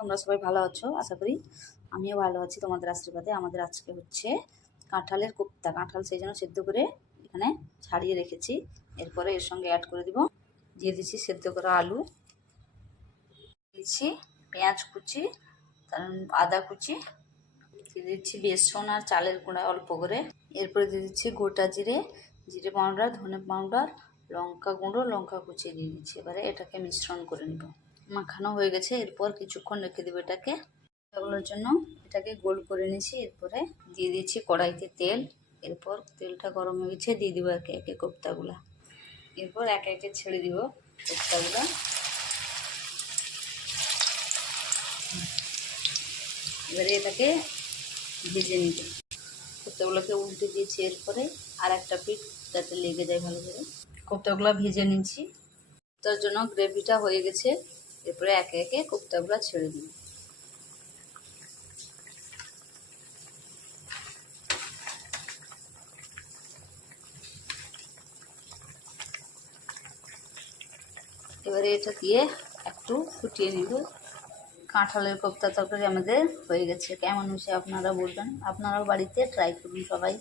তোমরা সবাই ভালো আছো আশা করি। আমিও ভালো আছি তোমাদের আশীর্বাদে। আমাদের আজকে হচ্ছে কাঁঠালের কোপ্তা। কাঁঠাল সেই জন্য সেদ্ধ করে এখানে ছাড়িয়ে রেখেছি। এরপরে এর সঙ্গে অ্যাড করে দিয়ে দিচ্ছি সেদ্ধ করা আলু, দিচ্ছি পেঁয়াজ কুচি, আদা কুচি, দিয়ে দিচ্ছি বেসন আর চালের গুঁড়া অল্প করে। এরপরে দিয়ে দিচ্ছি গোটা জিরে, জিরে পাউডার, ধনে পাউডার, লঙ্কা গুঁড়ো, লঙ্কা কুচি দিয়ে দিচ্ছি। এবারে এটাকে মিশ্রণ করে নেব। মাখানো হয়ে গেছে। এরপর কিছুক্ষণ রেখে দেবো এটাকে। এগুলোর জন্য এটাকে গোল করে নিয়েছি। এরপরে দিয়ে দিচ্ছি কড়াইতে তেল। এরপর তেলটা গরম হয়ে গেছে, দিয়ে দিব একে একে কোপ্তাগুলা। এরপর একে একে ছেড়ে দিব কোপ্তাগুলা। এবারে এটাকে ভেজে নিব। কোপ্তাগুলোকে উল্টে দিয়েছি। এরপরে আর একটা পিঠ যাতে লেগে যায় ভালো করে। কোপ্তাগুলো ভেজে নিচ্ছি। তার জন্য গ্রেভিটা হয়ে গেছে। এরপরে একে একে কোপ্তাগুলো ছেড়ে দিই। এবারে এটা দিয়ে একটু ফুটিয়ে নিব। কাঁঠালের কোপ্তা তরকারি আমাদের হয়ে গেছে। কেমন হয়েছে আপনারা বলবেন। আপনারাও বাড়িতে ট্রাই করুন সবাই।